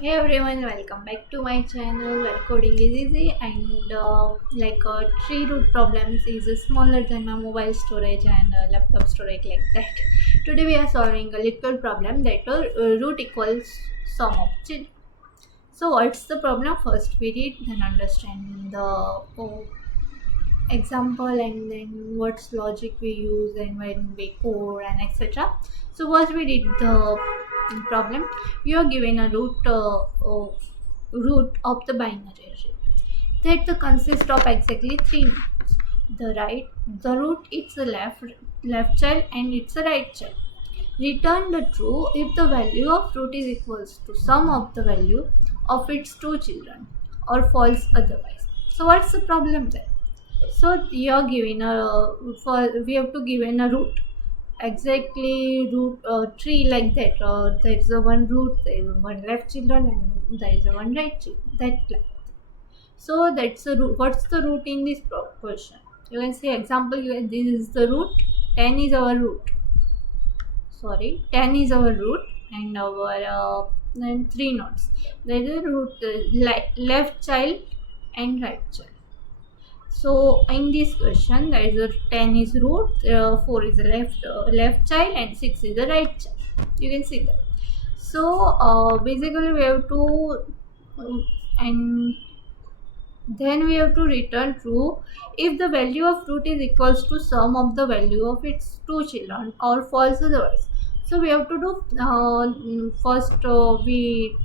Hey everyone, welcome back to my channel where coding is easy and tree root problems is smaller than my mobile storage and laptop storage like that. Today we are solving a little problem that root equals sum of children. So what's the problem? First we read, then understand the example and then what's logic we use and when we code and etc. So first we did the problem. We are given a root of the binary array that consists of exactly three nodes. The root it's a left child and it's a right child. Return the true if the value of root is equals to sum of the value of its two children or false otherwise. So what's the problem there? So you're given a for we have to given a root exactly root tree like that. There is a one root, there is a one left children, and there is a one right children. So that's the root. What's the root in this question? You can say example. This is the root. 10 is our root. Sorry, 10 is our root, and our then three nodes. There is a root left child and right child. So in this question, there is a 10 is root, 4 is the left child, and 6 is the right child. You can see that. So basically, we have to and then we have to return true if the value of root is equals to sum of the value of its two children or false otherwise. So we have to do first we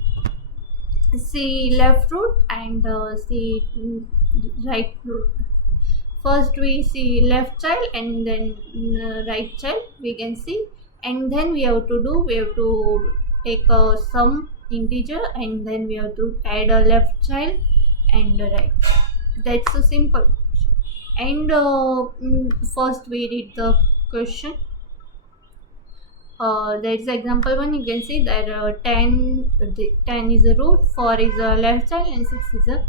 see left root and see right root. First we see left child and then right child we can see, and then we have to take a sum integer and then we have to add a left child and a right child. That's a simple question. And first we read the question. That's example one. You can see that 10 is a root, 4 is a left child, and 6 is a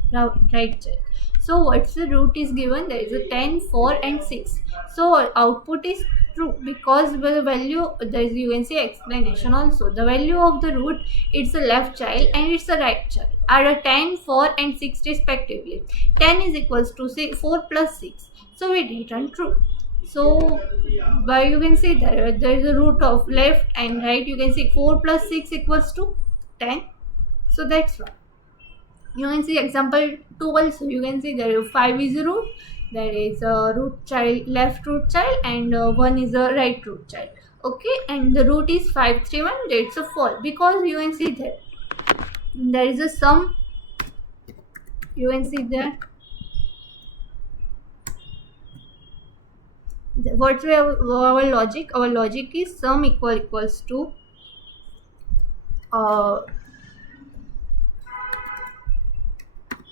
right child. So what's the root is given? There is a 10, 4, and 6. So output is true because the value there is, you can see explanation also. The value of the root it's a left child and it's a right child are a 10, 4, and 6 respectively. 10 is equals to 4 plus 6. So we return true. So but you can see there is a root of left and right. You can see 4 plus 6 equals to 10. So that's why you can see example 2 also. You can see there is 5 is a root, there is a root child, left root child, and 1 is a right root child. Okay, and the root is 531. That's a false because you can see there is a sum. You can see there what's our logic? Our logic is sum equals to uh,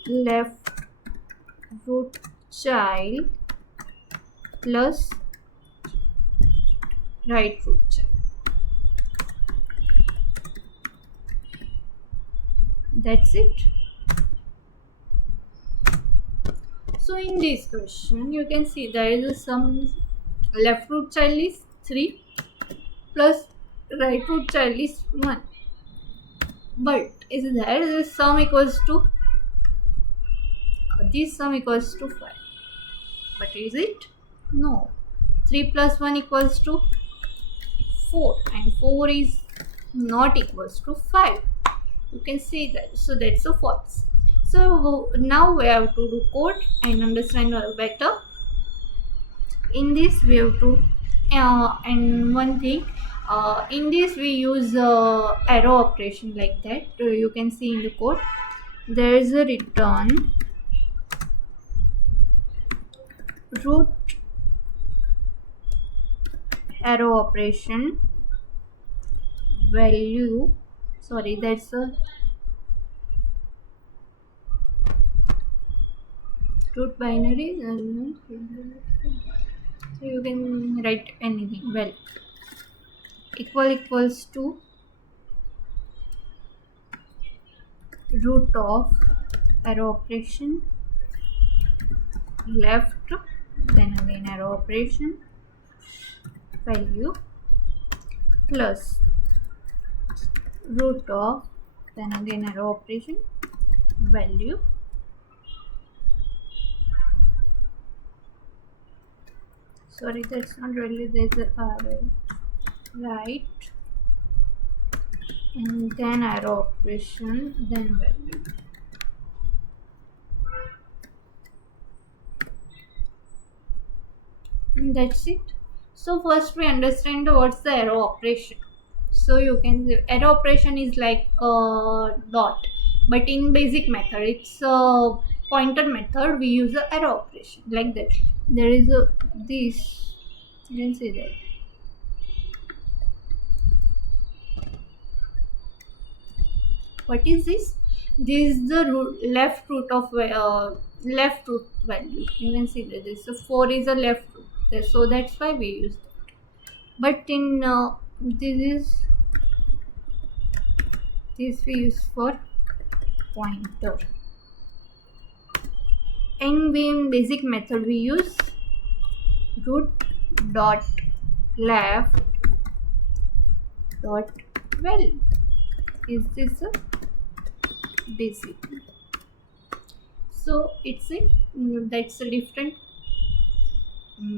left root child plus right root child. That's it. So in this question you can see there is a sum. Left root child is 3 plus right root child is 1, but is there this sum equals to this sum equals to 5, but is it? No. 3 plus 1 equals to 4 and 4 is not equals to 5. You can see that. So that's a false. So now we have to do code and understand better. In this we have to and one thing in this we use arrow operation like that. You can see in the code there is a return root arrow operation value. Sorry, that's a root binary. So you can write anything. Well, equals to root of arrow operation left, then again arrow operation value plus root of then again arrow operation, value, sorry that's not really, there's a arrow, right, and then arrow operation, then value. And that's it. So first we understand what's the arrow operation. So you can say arrow operation is like a dot, but in basic method it's a pointer method. We use a arrow operation like that. There is a this, you can see that. What is this? This is the left root of left root value. You can see that this, so 4 is a left root. So that's why we use that. But in this we use for pointer. And we in basic method we use root dot left dot value. Is this a basic? So it's a that's a different.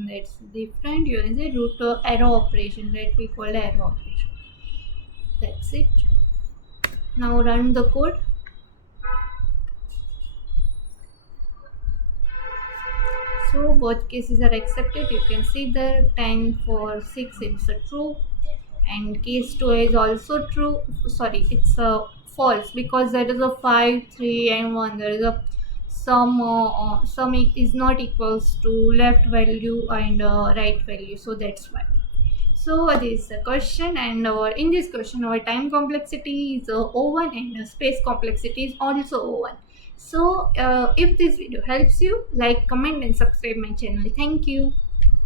That's different. You can say root arrow operation that we call arrow operation. That's it. Now run the code. So both cases are accepted. You can see the 10 for 6 it's a true, and case 2 is also true. Sorry, it's a false because there is a 5, 3 and 1. There is a sum is not equals to left value and right value, so that's why. So this is the question, and in this question our time complexity is O1 and space complexity is also O1. So if this video helps you, like, comment and subscribe my channel. Thank you.